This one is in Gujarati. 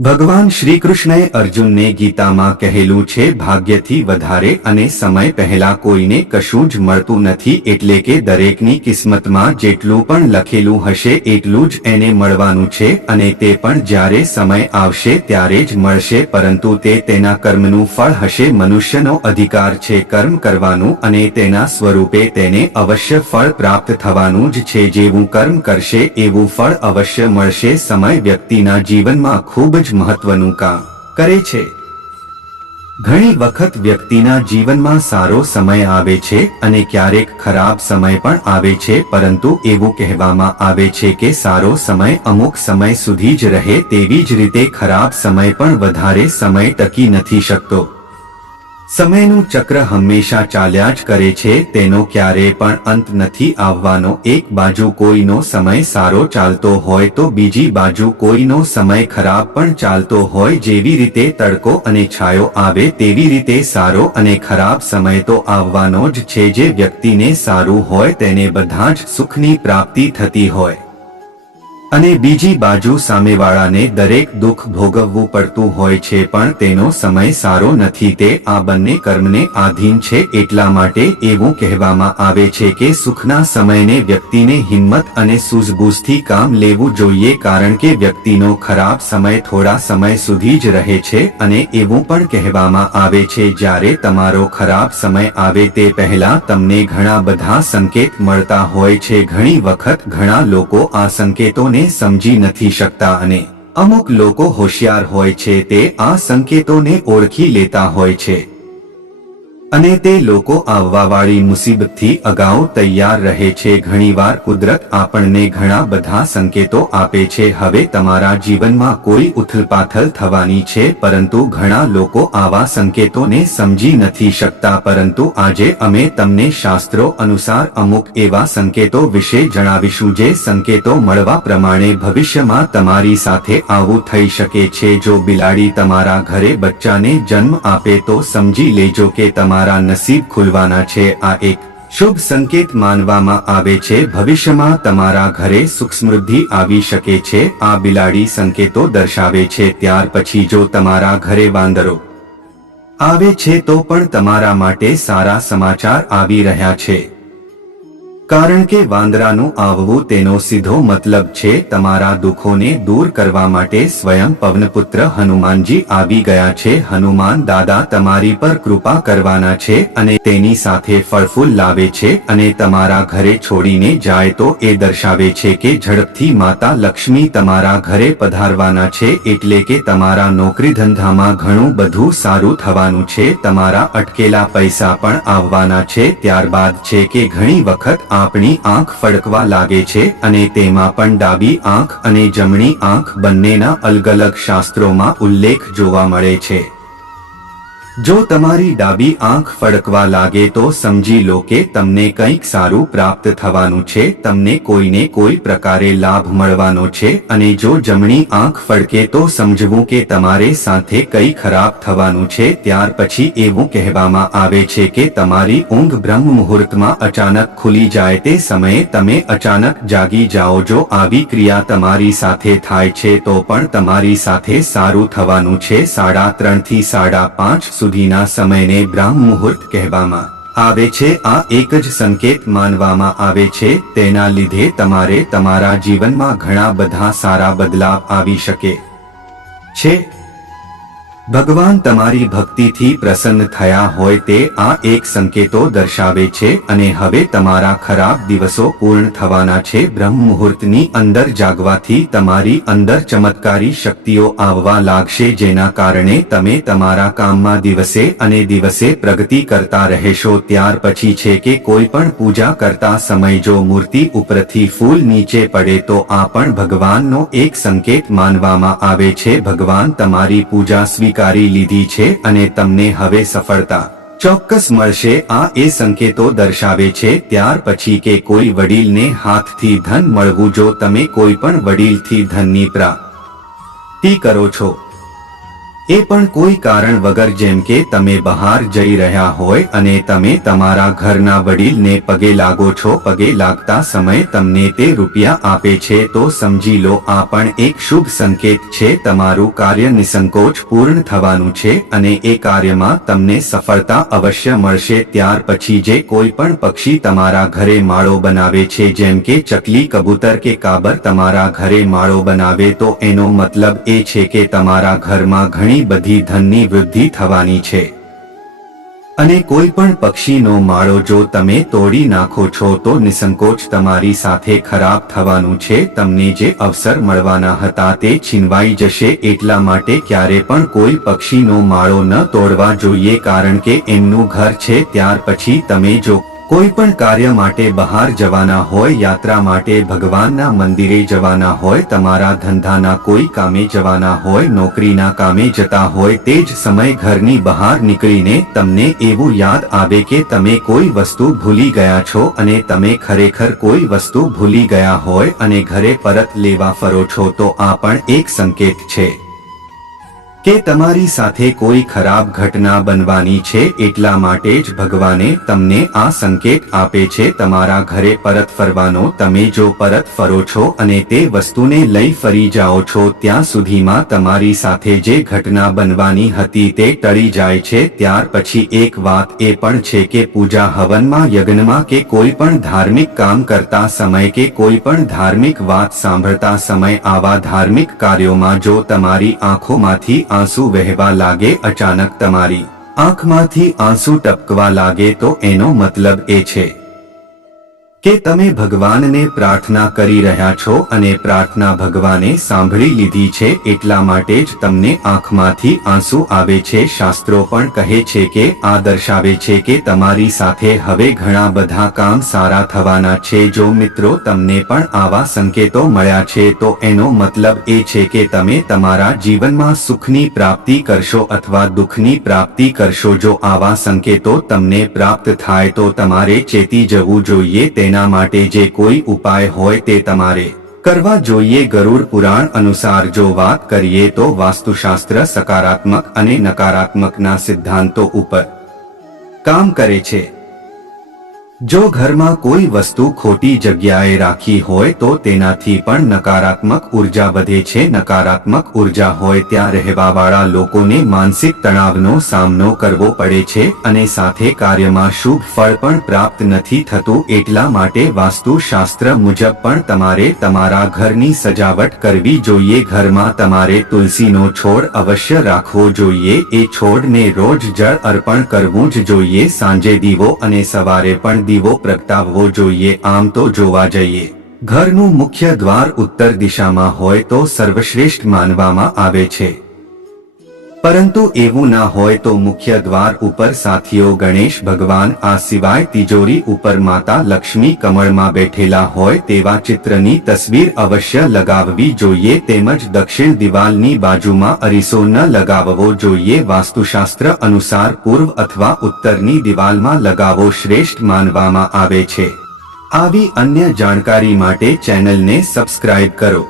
ભગવાન શ્રી કૃષ્ણએ અર્જુનને ગીતામાં કહેલું છે, ભાગ્યથી વધારે અને સમય પહેલા કોઈને કશું જ મળતું નથી, એટલે કે દરેકની કિસ્મતમાં જેટલું પણ લખેલું હશે એટલું જ એને મળવાનું છે અને તે પણ જ્યારે સમય આવશે ત્યારે જ મળશે, પરંતુ તે તેના કર્મનું ફળ હશે. મનુષ્યનો અધિકાર છે કર્મ કરવાનું અને તેના સ્વરૂપે તેને અવશ્ય ફળ પ્રાપ્ત થવાનું જ છે. જેવું કર્મ કરશે એવું ફળ અવશ્ય મળશે. સમય વ્યક્તિના જીવનમાં ખૂબ જ મહત્વનું કામ કરે છે. ઘણી વખત વ્યક્તિના જીવનમાં સારો સમય આવે છે અને ક્યારેક ખરાબ સમય પણ આવે છે, પરંતુ એવું કહેવામાં આવે છે કે સારો સમય અમુક સમય સુધી જ રહે, તેવી જ રીતે ખરાબ સમય પણ વધારે સમય ટકી નથી શકતો. સમયનું ચક્ર હંમેશા ચાલ્યા જ કરે છે, તેનો ક્યારેય પણ અંત નથી આવવાનો. એક બાજુ કોઈનો સમય સારો ચાલતો હોય તો બીજી બાજુ કોઈનો સમય ખરાબ પણ ચાલતો હોય. જેવી રીતે તડકો અને છાયો આવે તેવી રીતે સારો અને ખરાબ સમય તો આવવાનો જ છે. જે વ્યક્તિને સારું હોય તેને બધા જ સુખની પ્રાપ્તિ થતી હોય અને બીજી બાજુ સામેવાળાને દરેક દુઃખ ભોગવવું પડતું હોય છે, પણ તેનો સમય સારો નથી. તે આ બંને કર્મને આધીન છે. એટલા માટે એવું કહેવામાં આવે છે કે સુખના સમયને વ્યક્તિને હિંમત અને સૂઝબૂઝથી કામ લેવું જોઈએ, કારણ કે વ્યક્તિનો ખરાબ સમય થોડા સમય સુધી જ રહે છે. અને એવું પણ કહેવામાં આવે છે જ્યારે તમારો ખરાબ સમય આવે તે પહેલા તમને ઘણા બધા સંકેત મળતા હોય છે. ઘણી વખત ઘણા લોકો આ સંકેતોને સમજી નથી શકતા અને અમુક લોકો હોશિયાર હોય છે, તે આ સંકેતોને ઓળખી લેતા હોય છે અને તે લોકો આવવાવાળી મુસીબતથી અગાઉ તૈયાર રહે છે. ઘણીવાર કુદરત આપણને ઘણા બધા સંકેતો આપે છે. હવે તમારા જીવનમાં કોઈ ઉથલપાથલ થવાની છે, પરંતુ ઘણા લોકો આવા સંકેતોને સમજી નથી શકતા. પરંતુ આજે અમે તમને શાસ્ત્રો અનુસાર અમુક એવા સંકેતો વિશે જણાવીશું જે સંકેતો મળવા પ્રમાણે ભવિષ્યમાં તમારી સાથે આવું થઈ શકે છે. જો બિલાડી તમારા ઘરે બચ્ચાને જન્મ આપે તો સમજી લેજો કે તમારા નસીબ ખુલવાના છે. આ એક શુભ સંકેત માનવામાં આવે છે. ભવિષ્યમાં તમારા ઘરે સુખ સમૃદ્ધિ આવી શકે છે. આ બિલાડી સંકેતો દર્શાવે છે. ત્યાર પછી જો તમારા ઘરે વાંદરો આવે છે તો પણ તમારા માટે સારા સમાચાર આવી રહ્યા છે, કારણ કે વાંદરાનું આવવું તેનો સીધો મતલબ છે તમારા દુઃખોને દૂર કરવા માટે સ્વયં પવનપુત્ર હનુમાનજી આવી ગયા છે. હનુમાન દાદા તમારી પર કૃપા કરવાના છે અને તેની સાથે ફળફૂલ લાવે છે અને તમારા ઘરે છોડીને જાય તો એ દર્શાવે છે કે ઝડપથી માતા લક્ષ્મી તમારા ઘરે પધારવાના છે. એટલે કે તમારા નોકરી ધંધામાં ઘણું બધું સારું થવાનું છે. તમારા અટકેલા પૈસા પણ આવવાના છે. ત્યારબાદ છે કે ઘણી વખત આપણી આંખ ફડકવા લાગે છે અને તેમાં પણ ડાબી આંખ અને જમણી આંખ બંનેના અલગ અલગ શાસ્ત્રોમાં ઉલ્લેખ જોવા મળે છે. જો તમારી ડાબી આંખ ફડકવા લાગે તો સમજી લો કે તમને કંઈક સારું પ્રાપ્ત થવાનું છે, તમને કોઈને કોઈ પ્રકારે લાભ મળવાનો છે. અને જો જમણી આંખ ફડકે તો સમજવું કે તમારે સાથે કંઈ ખરાબ થવાનું છે. ત્યાર પછી એવું કહેવામાં આવે છે કે તમારી ઊંઘ બ્રહ્મ મુહૂર્તમાં અચાનક ખુલી જાય તે સમયે તમે અચાનક જાગી જાઓ. જો આવી ક્રિયા તમારી સાથે થાય છે તો પણ તમારી સાથે સારું થવાનું છે. 3:30 થી 5:30 સુધીના સમયને બ્રહ્મ મુહૂર્ત કહેવામાં આવે છે. આ એક જ સંકેત માનવામાં આવે છે. તેના લીધે તમારે તમારા જીવનમાં ઘણા બધા સારા બદલાવ આવી શકે છે. ભગવાન તમારી ભક્તિથી પ્રસન્ન થયા હોય તે આ એક સંકેતો દર્શાવે છે. અને હવે તમારા ખરાબ દિવસો પૂર્ણ થવાના છે. બ્રહ્મ મુહૂર્તની અંદર જાગવાથી તમારી અંદર ચમત્કારી શક્તિઓ આવવા લાગશે, જેના કારણે તમે તમારા કામમાં દિવસે અને દિવસે પ્રગતિ કરતા રહેશો. ત્યાર પછી છે કે કોઈ પણ પૂજા કરતા સમય જો મૂર્તિ ઉપરથી ફૂલ નીચે પડે તો આ પણ ભગવાનનો એક સંકેત માનવામાં આવે છે. ભગવાન તમારી પૂજા સ્વીકાર લીધી છે અને તમને હવે સફળતા ચોક્કસ મળશે. આ એ સંકેતો દર્શાવે છે. ત્યાર પછી કે કોઈ વડીલને હાથથી ધન મળવું. જો તમે કોઈ પણ વડીલથી ધનની પ્રાપ્તિ કરો છો એ પણ કોઈ કારણ વગર, જેમ કે તમે બહાર જઈ રહ્યા હોય અને તમે તમારા ઘરના વડીલને પગે લાગો છો, પગે લાગતા સમયે તમને તે રૂપિયા આપે છે, તો સમજી લો આ પણ એક શુભ સંકેત છે. તમારું કાર્ય નિસંકોચ પૂર્ણ થવાનું છે અને એ કાર્યમાં તમને સફળતા અવશ્ય મળશે. ત્યાર પછી જે કોઈ પણ પક્ષી તમારા ઘરે માળો બનાવે છે, જેમ કે ચકલી, કબૂતર કે કાબર તમારા ઘરે માળો બનાવે, તો એનો મતલબ એ છે કે તમારા ઘરમાં ઘણી બધી ધનની વૃદ્ધિ થવાની છે. અને કોઈ પણ પક્ષીનો માળો જો તમે તોડી નાખો છો તો નિસંકોચ તમારી સાથે ખરાબ થવાનું છે. તમને જે અવસર મળવાના હતા તે છીનવાઈ જશે. એટલા માટે ક્યારે પણ કોઈ પક્ષીનો માળો ન તોડવા જોઈએ, કારણ કે એમનું ઘર છે. ત્યાર પછી તમે જો કોઈ પણ કાર્ય માટે બહાર જવાના હોય, યાત્રા માટે ભગવાનના મંદિરે જવાના હોય, તમારા ધંધાના કોઈ કામે જવાના હોય, નોકરીના કામે જતા હોય, તે જ સમય ઘરની બહાર નીકળીને તમને એવું યાદ આવે કે તમે કોઈ વસ્તુ ભૂલી ગયા છો અને તમે ખરેખર કોઈ વસ્તુ ભૂલી ગયા હોય અને ઘરે પરત લેવા ફરો છો, તો આ પણ એક સંકેત છે કે તમારી સાથે કોઈ ખરાબ ઘટના બનવાની છે. એટલા માટે જ ભગવાને તમને આ સંકેત આપે છે તમારા ઘરે પરત ફરવાનો. તમે જો પરત ફરો છો અને તે વસ્તુને લઈ ફરી જાઓ છો, ત્યાં સુધીમાં તમારી સાથે જે ઘટના બનવાની હતી તે ટળી જાય છે. ત્યાર પછી એક વાત એ પણ છે કે પૂજા હવનમાં, યજ્ઞમાં કે કોઈ પણ ધાર્મિક કામ કરતા સમય કે કોઈ પણ ધાર્મિક વાત સાંભળતા સમય, આવા ધાર્મિક કાર્યોમાં જો તમારી આંખોમાંથી આંસુ વહેવા લાગે, અચાનક તમારી આંખમાંથી આંસુ ટપકવા લાગે, તો એનો મતલબ એ છે કે તમે ભગવાનને પ્રાર્થના કરી રહ્યા છો અને પ્રાર્થના ભગવાને સાંભળી લીધી છે. એટલા માટે જ તમને આંખમાંથી આંસુ આવે છે. શાસ્ત્રો પણ કહે છે કે આ દર્શાવે છે કે તમારી સાથે હવે ઘણા બધા કામ સારા થવાના છે. જો મિત્રો તમને પણ આવા સંકેતો મળ્યા છે તો એનો મતલબ એ છે કે તમે તમારા જીવનમાં સુખની પ્રાપ્તિ કરશો અથવા દુઃખની પ્રાપ્તિ કરશો. જો આવા સંકેતો તમને પ્રાપ્ત થાય તો તમારે ચેતી જવું જોઈએ. તેના માટે જે કોઈ ઉપાય હોય તે તમારે કરવા જોઈએ. ગરુડ પુરાણ અનુસાર જો વાત કરીએ તો વાસ્તુશાસ્ત્ર સકારાત્મક અને નકારાત્મકના સિદ્ધાંતો ઉપર કામ કરે છે. જો ઘરમાં કોઈ વસ્તુ ખોટી જગ્યાએ રાખી હોય તો તેનાથી પણ નકારાત્મક ઉર્જા વધે છે. નકારાત્મક ઉર્જા હોય ત્યાં રહેવાવાળા લોકોને માનસિક તણાવનો સામનો કરવો પડે છે અને સાથે કાર્યમાં શુભ ફળ પણ પ્રાપ્ત નથી થતું. એટલા માટે વાસ્તુશાસ્ત્ર મુજબ પણ તમારે તમારા ઘરની સજાવટ કરવી જોઈએ. ઘરમાં તમારે તુલસીનો છોડ અવશ્ય રાખવો જોઈએ. એ છોડને રોજ જળ અર્પણ કરવું જ જોઈએ. સાંજે દીવો અને સવારે પણ દીવો પ્રગટાવવો જોઈએ. આમ તો જોવા જઈએ, ઘરનું મુખ્ય દ્વાર ઉત્તર દિશામાં હોય તો સર્વશ્રેષ્ઠ માનવામાં આવે છે, પરંતુ એવું ના હોય તો મુખ્ય દ્વાર ઉપર સાથીઓ ગણેશ ભગવાન, આ સિવાય તિજોરી ઉપર માતા લક્ષ્મી કમળમાં બેઠેલા હોય તેવા ચિત્રની તસવીર અવશ્ય લગાવવી જોઈએ. તેમજ દક્ષિણ દિવાલની બાજુમાં અરીસો ન લગાવવો જોઈએ. વાસ્તુશાસ્ત્ર અનુસાર પૂર્વ અથવા ઉત્તરની દિવાલમાં લગાવવો શ્રેષ્ઠ માનવામાં આવે છે. આવી અન્ય જાણકારી માટે ચેનલને સબસ્ક્રાઇબ કરો.